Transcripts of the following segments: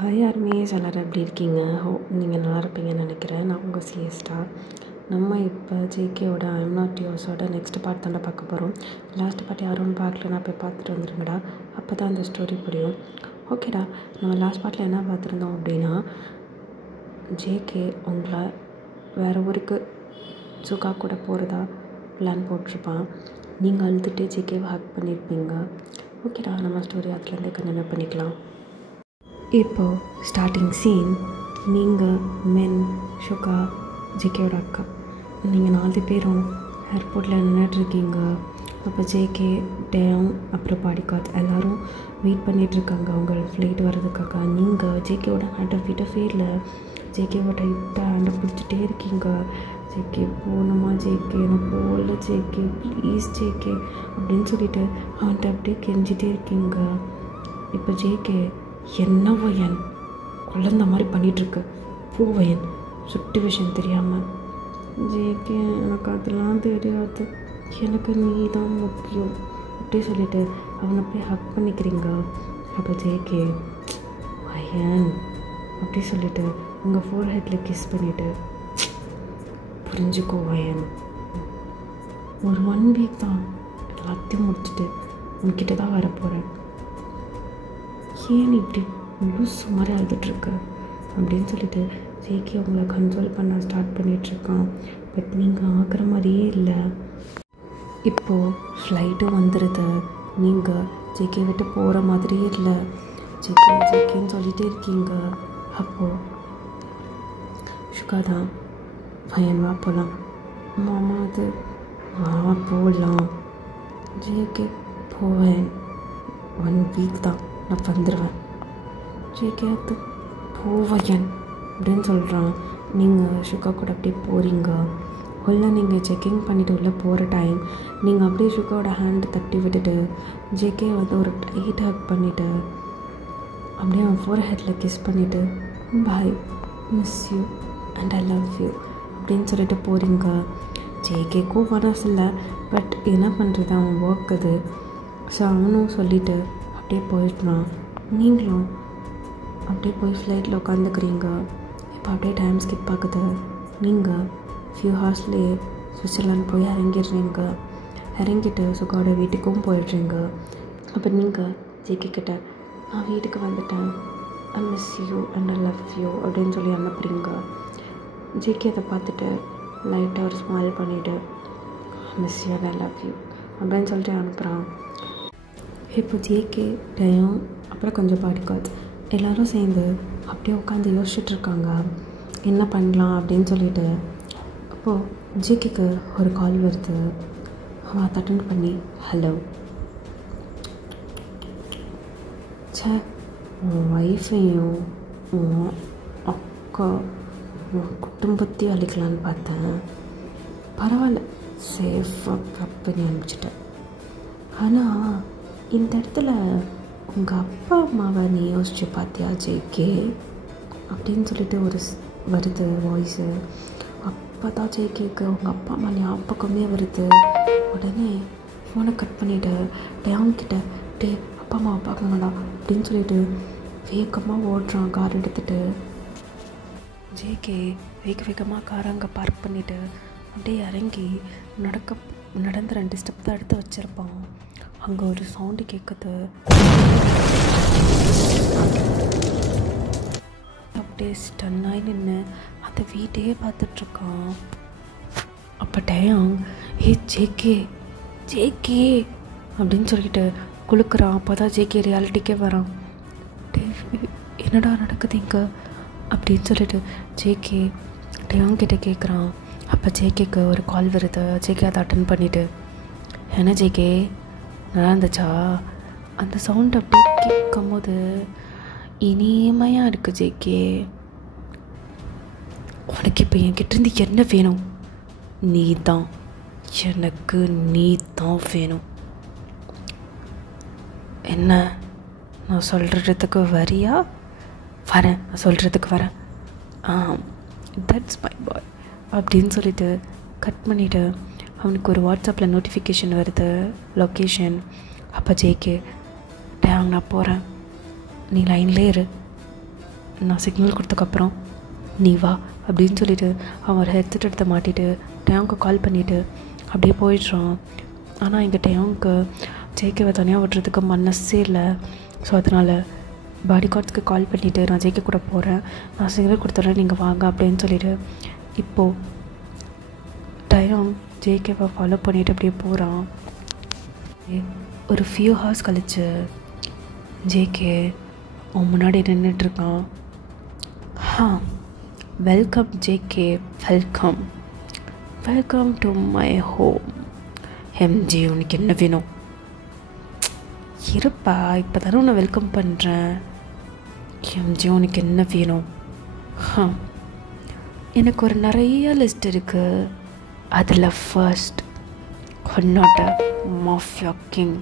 Hi armies, எல்லோரும் எப்படி இருக்கீங்க? நீங்கள் நல்லா இருப்பீங்கன்னு நினைக்கிறேன். நான் உங்கள் சிஎஸ்டா. நம்ம இப்போ ஜேகேயோட ஐம் நாட் யோர்ஸோட நெக்ஸ்ட் பார்ட் தாண்டா பார்க்க போகிறோம். லாஸ்ட் பார்ட் யாரும் பார்க்கலன்னா போய் பார்த்துட்டு வந்துருங்கடா. அப்போ தான் அந்த ஸ்டோரி புரியும். ஓகேடா, நம்ம லாஸ்ட் பார்ட்டில் என்ன பார்த்துருந்தோம் அப்படின்னா, ஜேகே உங்களை வேறு ஊருக்கு சுகா கூட போகிறதா பிளான் போட்டிருப்பான். நீங்கள் அழுதுகிட்டே ஜேகேவை ஹக் பண்ணியிருப்பீங்க. ஓகேடா, நம்ம ஸ்டோரி அதுலேருந்தே கண்டினியூ பண்ணிக்கலாம். இப்போது ஸ்டார்டிங் சீன், நீங்கள் மென், சுகா, ஜேகேயோட அக்கா, நீங்கள் 4 பேரும் ஏர்போர்ட்டில் நின்றுட்டுருக்கீங்க. அப்போ ஜேகே, டேம், அப்புறம் பாடிகார்ட் எல்லோரும் வெயிட் பண்ணிகிட்ருக்காங்க அவங்க ஃப்ளைட் வர்றதுக்காக. நீங்கள் ஜேகேவோட ஹேண்டை விடவே இல்லை. ஜேகேவோட ஹேண்டை பிடிச்சிட்டே இருக்கீங்க. ஜேகே போகணுமா, ஜேகே எனக்கு போகல, ஜேகே ப்ளீஸ் ஜேகே அப்படின்னு சொல்லிட்டு அவன்கிட்ட அப்படியே கெஞ்சிட்டே இருக்கீங்க. இப்போ ஜேகே, என்ன வயன் குழந்த மாதிரி பண்ணிகிட்ருக்கு, பூவயன் சுட்டு விஷயம் தெரியாமல். ஜேகே, எனக்கு அதெல்லாம் தெரியாது, எனக்கு நீ தான் முக்கியம் அப்படி சொல்லிவிட்டு அவனை போய் ஹக் பண்ணிக்கிறீங்க. அப்போ ஜேகே, வயன் அப்படி சொல்லிவிட்டு உங்கள் ஃபோர்ஹெட்டில் கிஸ் பண்ணிவிட்டு, புரிஞ்சுக்கோ வயன், ஒரு 1 வீக் தான் எல்லாத்தையும் முடிச்சுட்டு உன்கிட்ட தான் வரப்போகிறேன். ஏன் இப்படி லூஸ் மாதிரி அழுதுட்ருக்க அப்படின்னு சொல்லிட்டு ஜேகே உங்களை கன்சோல் பண்ண ஸ்டார்ட் பண்ணிகிட்ருக்கான். பட் நீங்கள் ஆகிற மாதிரியே இல்லை. இப்போது ஃப்ளைட்டும் வந்துடுது. நீங்கள் ஜேகே விட்டு போகிற மாதிரியே இல்லை. ஜேகே ஜேகேன்னு சொல்லிகிட்டே இருக்கீங்க. அப்போது சுகா தான், பையன் வா போகலாம். மாமா அது வா போகலாம். ஜேகே, போவேன், 1 வீக் தான் நான் வந்துடுவேன். ஜேகே, அது போவையன் அப்படின்னு சொல்கிறான். நீங்கள் சுகா கூட அப்படியே போகிறீங்க. உள்ளே நீங்கள் செக்கிங் பண்ணிவிட்டு உள்ளே போகிற டைம் நீங்கள் அப்படியே சுகாவோட ஹேண்டை தட்டி விட்டுட்டு ஜேகே வந்து ஒரு டைட் ஹக் பண்ணிவிட்டு அப்படியே அவன் ஃபோர்ஹெட்டில் கிஸ் பண்ணிவிட்டு, bye, miss you and I love you அப்படின்னு சொல்லிட்டு போகிறீங்க. ஜேகேக்கும் மனசு இல்லை, பட் என்ன பண்ணுறது, அவன் ஒர்க் அது. ஸோ அவனும் சொல்லிவிட்டு அப்படியே போயிட்டான். நீங்களும் அப்படியே போய் ஃப்ளைட்டில் உட்காந்துக்கிறீங்க. இப்போ அப்படியே டைம் ஸ்கிப் ஆகுது. நீங்கள் ஃபியூ ஹார்ஸ்லேயே சுவிட்சர்லாந்து போய் இறங்கிடுறீங்க. இறங்கிட்டு சுகாவோட வீட்டுக்கும் போயிடுறீங்க. அப்போ நீங்கள் ஜேகே கிட்ட, நான் வீட்டுக்கு வந்துட்டேன், I miss you and I love you அப்படின்னு சொல்லி அனுப்புறீங்க. ஜேகே அதை பார்த்துட்டு லைட்டாக ஒரு ஸ்மைல் பண்ணிவிட்டு, miss you and I love you அப்படின்னு சொல்லிட்டு அனுப்புகிறான். இப்போ ஜேகே, டயம், அப்புறம் கொஞ்சம் பாடிகார்ட் எல்லோரும் சேர்ந்து அப்படியே உட்காந்து யோசிச்சுட்ருக்காங்க என்ன பண்ணலாம் அப்படின்னு சொல்லிட்டு. அப்போது ஜேகேக்கு ஒரு கால் வருது. அவன் அதை அட்டெண்ட் பண்ணி, ஹலோ, சே, உன் ஒய்ஃபையும் உன் அக்கா உன் குடும்பத்தையும் அழிக்கலான்னு பார்த்தேன். பரவாயில்ல, சேஃபாக ப்ரப் பண்ணி அனுப்பிச்சிட்டேன். ஆனால் இந்த இடத்துல உங்கள் அப்பா அம்மாவை நீ யோசிச்சு பார்த்தியா ஜேகே அப்படின்னு சொல்லிட்டு ஒரு வருது வாய்ஸு. அப்போ தான் ஜேகேக்கு உங்கள் அப்பா அம்மா ஞாபகமே வருது. உடனே ஃபோனை கட் பண்ணிவிட்டு டேங்கிட்ட, டே அப்பா அம்மாவை பார்க்கணும்டா அப்படின்னு சொல்லிட்டு வேகமாக ஓடுறான் கார் எடுத்துகிட்டு. ஜேகே வேகமாக காரை அங்கே பார்க் பண்ணிவிட்டு அப்படியே இறங்கி நடந்து 2 ஸ்டெப் தான் எடுத்து வச்சுருப்பான். அங்கே ஒரு சவுண்டு கேட்குது. அப்படியே ஸ்டன்னாகி நின்று அந்த வீட்டையே பார்த்துட்ருக்கான். அப்போ டயம், ஏ ஜேகே ஜேகே அப்படின்னு சொல்லிட்டு குலுக்குறான். அப்போ தான் ஜேகே ரியாலிட்டிக்கே வரான். என்னடா நடக்குது இங்கே அப்படின்னு சொல்லிட்டு ஜேகே டயங்கிட்ட கேட்குறான். அப்போ ஜேகேக்கு ஒரு கால் வருது. ஜேகே அதை அட்டன் பண்ணிவிட்டு, என்ன ஜேகே நல்லா இருந்துச்சா? அந்த சவுண்ட் அப்படியே கேட்கும் போது இனிமையாக இருக்குது ஜேகே. உனக்கு இப்போ என்கிட்டேருந்து என்ன வேணும்? நீ தான், எனக்கு நீ தான் வேணும். என்ன, நான் சொல்கிறதுக்கு வரியா? வரேன், நான் சொல்கிறதுக்கு வரேன். தட்ஸ் மை பாய் அப்படின்னு சொல்லிட்டு கட் பண்ணிவிட்டு அவனுக்கு ஒரு வாட்ஸ்அப்பில் நோட்டிஃபிகேஷன் வருது, லொக்கேஷன். அப்போ ஜேகே, டேங் நான் போகிறேன், நீ லைன்லே இரு நான் சிக்னல் கொடுத்ததுக்கப்புறம் நீ வா அப்படின்னு சொல்லிவிட்டு அவன் ஒரு ஹெட்செட் எடுத்து மாட்டிட்டு டேங்க்கு கால் பண்ணிவிட்டு அப்படியே போயிடுறான். ஆனால் எங்கள் டேங்க்கு ஜேகேவை தனியாக விட்டுறதுக்கு மனசே இல்லை. ஸோ அதனால் பாடி கார்ட்ஸ்க்கு கால் பண்ணிவிட்டு நான் ஜேகே கூட போகிறேன், நான் சிக்னல் கொடுத்துட்றேன், நீங்கள் வாங்க அப்படின்னு சொல்லிவிட்டு இப்போது டேங் ஜேகேவை ஃபாலோ பண்ணிவிட்டு அப்படியே போகிறான். ஒரு ஃபியூ ஹவர்ஸ் கழிச்சு ஜேகே அவன் முன்னாடி நின்றுட்டுருக்கான். Welcome JK, welcome to my home. MJ உனக்கு என்ன வேணும்? இருப்பா, இப்போ தானே உன்னை வெல்கம் பண்ணுறேன். எம்ஜே உனக்கு என்ன வேணும்? எனக்கு ஒரு நிறைய லிஸ்ட் இருக்குது. அதில் ஃபர்ஸ்ட் உன்னோட மாஃபியா கிங்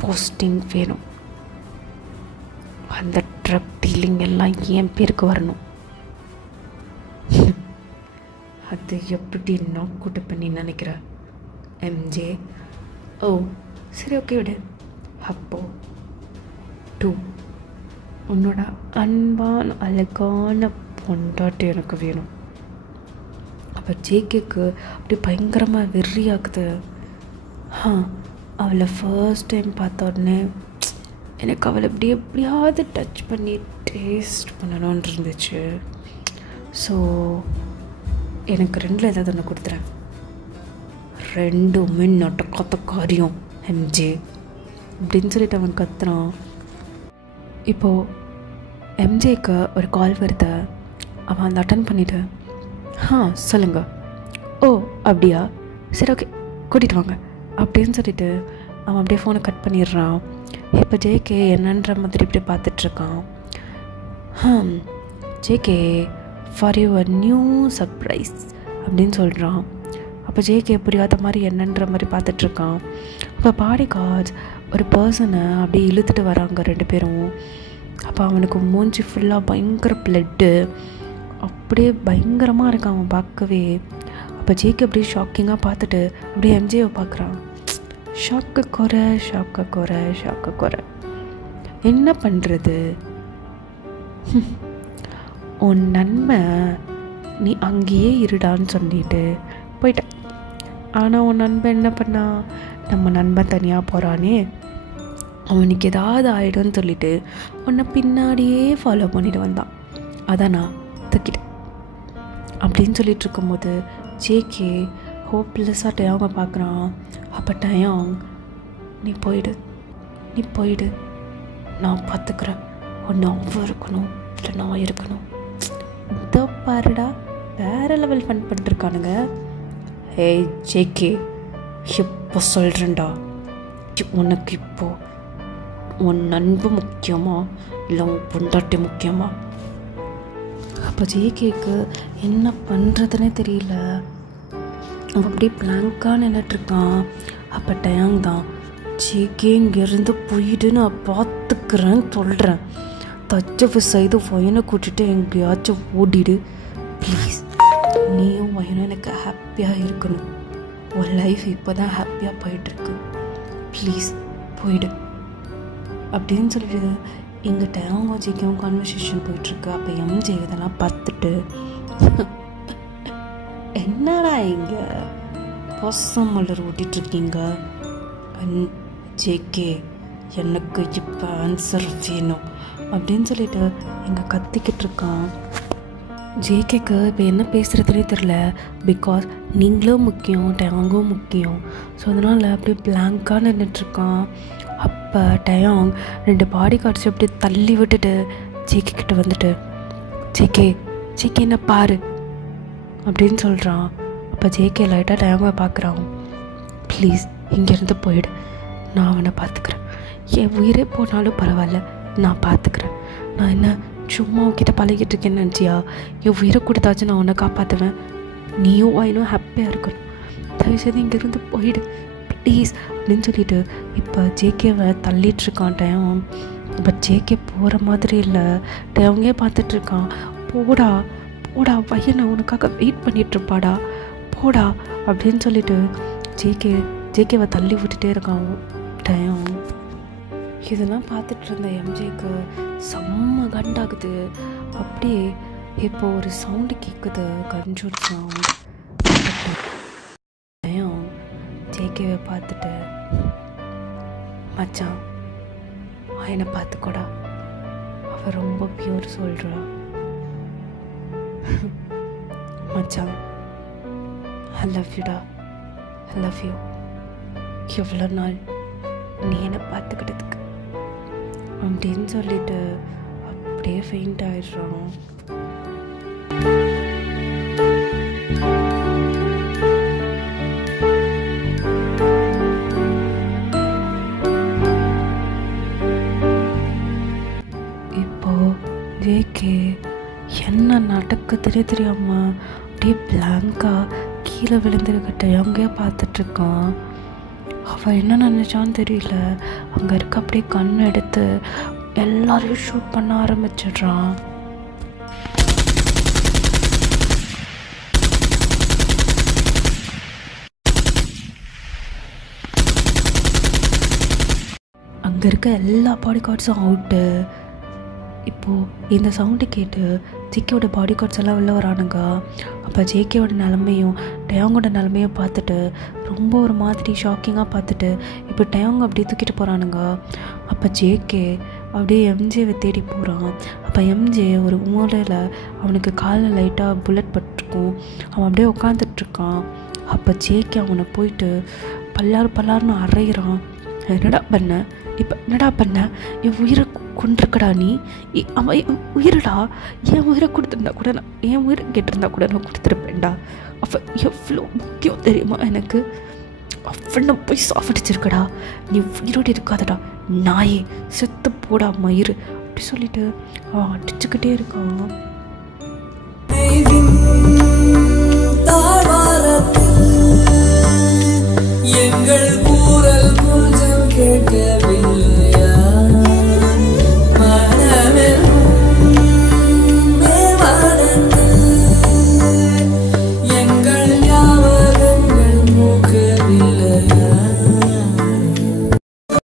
போஸ்டிங் வேணும். அந்த ட்ரக் டீலிங் எல்லாம் என் பேருக்கு வரணும். அது எப்படி நான் கூட்டு நீ நினைக்கிற எம்ஜே? ஓ சரி, ஓகே விடு. அப்போ 2 உன்னோட அன்பான அழகான பொண்டாட்டி எனக்கு வேணும். அப்போ ஜேகேக்கு அப்படி பயங்கரமாக வெறியாக்குது. அவளை ஃபர்ஸ்ட் டைம் பார்த்த உடனே எனக்கு அவளை எப்படியாவது டச் பண்ணி டேஸ்ட் பண்ணணும்னு இருந்துச்சு. ஸோ எனக்கு 2ல் ஏதாவது ஒன்று கொடுத்துறேன். 2மே நடக்காத காரியம் எம்ஜே அப்படின்னு சொல்லிட்டு அவன் கத்துறான். இப்போது எம்ஜேக்கு ஒரு கால் வருது. அவன் அந்த அட்டன் பண்ணிவிட்டு சொல்லுங்கள். ஓ அப்படியா, சரி ஓகே கூட்டிகிட்டு வாங்க அப்படின்னு சொல்லிட்டு அவன் அப்படியே ஃபோனை கட் பண்ணிடுறான். இப்போ ஜேகே என்னன்ற மாதிரி இப்படி பார்த்துட்ருக்கான். JK for your new surprise அப்படின்னு சொல்கிறான். அப்போ ஜேகே புரியாத மாதிரி என்னன்ற மாதிரி பார்த்துட்ருக்கான். அப்போ பாடி கார்ட்ஸ் ஒரு பர்சனை அப்படியே இழுத்துட்டு வராங்க 2 பேரும். அப்போ அவனுக்கு மூஞ்சி ஃபுல்லாக பயங்கர ப்ளட்டு, அப்படியே பயங்கரமாக இருக்கான் அவன் பார்க்கவே. அப்போ ஜேகே அப்படியே ஷாக்கிங்காக பார்த்துட்டு அப்படியே எம்ஜேவை பார்க்குறான். ஷாக்கு குறை என்ன பண்ணுறது? உன் நன்மை நீ அங்கேயே இருடான்னு சொல்லிட்டு போயிட்டேன். ஆனால் உன் நண்பன் என்ன பண்ணா? நம்ம நண்பன் தனியாக போகிறானே, அவனுக்கு ஏதாவது ஆகிடும்னு சொல்லிட்டு உன்னை பின்னாடியே ஃபாலோ பண்ணிட்டு வந்தான். அதான் நான் தூக்கிட்டேன் அப்படின்னு சொல்லிட்டு இருக்கும்போது ஜேகே ஹோப்லெஸ்ஸாக டயாங்கை பார்க்குறான். அப்போ டயாங், நீ போயிடு, நான் பார்த்துக்கிறேன். ஒன்று அவன் இருக்கணும் இல்லை நான் இருக்கணும். இதோ பாருடா, வேறு லெவல் ஃபன் பண்ணிட்டுருக்கானுங்க. ஏய் ஜேகே, இப்போ சொல்கிறேன்டா, உனக்கு இப்போது உன் நண்பு முக்கியமா இல்லை உன் பொண்டாட்டி முக்கியமா? அப்போ ஜேகேக்கு என்ன பண்ணுறதுனே தெரியல. அவன் அப்படியே பிளாங்காக நின்றுட்டுருக்கான். அப்போ டயாங் தான், ஜேகே இங்கேருந்து போயிட்டு நான் பார்த்துக்கிறேன்னு சொல்கிறேன். தச்சவு செய்து வயனை கூட்டிட்டு எங்கேயாச்சும் ஓடிடு ப்ளீஸ். நீயும் வயனும் எனக்கு ஹாப்பியாக இருக்கணும். உன் லைஃப் இப்போ தான் ஹாப்பியாக போயிட்டுருக்கு, ப்ளீஸ் போயிடு அப்படின்னு சொல்லிட்டு எங்கள் டயாங்கும் ஜேகேவும் கான்வர்சேஷன் போயிட்டுருக்கு. அப்போ எம்ஜே இதெல்லாம் பார்த்துட்டு என்னடா இங்கே பசம் மலர் ஓட்டிகிட்ருக்கீங்க? ஜேகே, எனக்கு இப்போ ஆன்சர் வேணும் அப்படின்னு சொல்லிட்டு எங்கள் கத்திக்கிட்டு இருக்கான். ஜேகேக்கு இப்போ என்ன பேசுகிறதுனே தெரில. பிகாஸ் நீங்களும் முக்கியம், டயாங்கும் முக்கியம். ஸோ அதனால் அப்படியே பிளாங்காக நின்றுட்டுருக்கான். அப்போ டயாங் 2 பாடி கார்ட்ஸ் அப்படியே தள்ளி விட்டுட்டு ஜேகே கிட்ட வந்துட்டு, ஜேகே என்ன பாரு அப்படின்னு சொல்கிறான். அப்போ ஜேகே லைட்டாக டயாங்கை பார்க்குறான். ப்ளீஸ் இங்கேருந்து போயிடு, நான் அவனை பார்த்துக்கிறேன். என் உயிரே போனாலும் பரவாயில்ல, நான் பார்த்துக்கிறேன். நான் என்ன சும்மா உன்கிட்ட பழகிட்டு இருக்கேன்னு நினச்சியா? என் உயிரை கொடுத்தாச்சும் நான் உன்னை காப்பாற்றுவேன். நீயும் வாயினும் ஹாப்பியாக இருக்கணும். தயவுசெய்து இங்கேருந்து போயிடு ப்ளீஸ் அப்படின்னு சொல்லிட்டு இப்போ ஜேகேவை தள்ளிகிட்ருக்கான் டயம். இப்போ ஜேகே போகிற மாதிரி இல்லை, டயவங்கே பார்த்துட்ருக்கான். போடா பையனை உனக்காக வெயிட் பண்ணிகிட்ருப்பாடா, போடா அப்படின்னு சொல்லிட்டு ஜேகேவை தள்ளி விட்டுட்டே இருக்கான் டயம். இதெல்லாம் பார்த்துட்டு இருந்த எம்ஜேக்கு செம்ம கண்டாகுது. அப்படியே இப்போ ஒரு சவுண்டு கேட்குது, கஞ்சூர் சவுண்ட். ஜேகேவை பார்த்துட்டு, மச்சான் என்னை பார்த்துக்கூடா, அவள் ரொம்ப பியூர் சொல்கிறா. மச்சான் ஐ லவ் யூடா, ஐ லவ் யூ. எவ்வளோ நாள் நீ என்னை பார்த்துக்கிட்டதுக்கு அப்படின்னு சொல்லிட்டு அப்படியே ஃபெயிண்ட் ஆயிடுறான். இப்போ ஜேகே என்ன நடக்குதுன்னே தெரியாம அப்படியே பிளாங்காக கீழே விழுந்துருக்கிட்ட எங்கேயோ பார்த்துட்ருக்கான். அவள் என்ன நினச்சான்னு தெரியல, அங்கே இருக்க அப்படியே கண் எடுத்து எல்லாரையும் ஷூட் பண்ண ஆரம்பிச்சிடுறான். அங்கே இருக்க எல்லா பாடி கார்ட்ஸும் அவுட்டு. இப்போது இந்த சவுண்டு கேட்டு ஜேகேவோட பாடி கார்ட்ஸ் எல்லாம் உள்ள வரானுங்க. அப்போ ஜேகேவோட நிலமையும் டயோங்கோட நிலமையும் பார்த்துட்டு ரொம்ப ஒரு மாதிரி ஷாக்கிங்காக பார்த்துட்டு இப்போ டயோங்க அப்படியே தூக்கிட்டு போகிறானுங்க. அப்போ ஜேகே அப்படியே எம்ஜேவை தேடி போகிறான். அப்போ எம்ஜே ஒரு மூலையில் அவனுக்கு காலில் லைட்டாக புல்லட் பட்டிருக்கும். அவன் அப்படியே உட்காந்துட்ருக்கான். அப்போ ஜேகே அவனை போயிட்டு பல்லாருன்னு அரைகிறான். என்னடா பண்ண, இப்போ என்னடா பண்ண, என் உயிரை கொண்டிருக்கடா நீ, அவன் என் உயிரடா, என் உயிரை கொடுத்துருந்தா கூட நான், என் உயிரை கேட்டிருந்தா கூட நான் கொடுத்துருப்பேன்டா. அவன் எவ்வளோ முக்கியம் தெரியுமா எனக்கு, அவனை போய் சாப்பிடுச்சிருக்கடா, நீ உயிரோடு இருக்காதடா நாயே, செத்து போடா மயிறு அப்படி சொல்லிட்டு அவன் அடிச்சுக்கிட்டே இருக்கான்.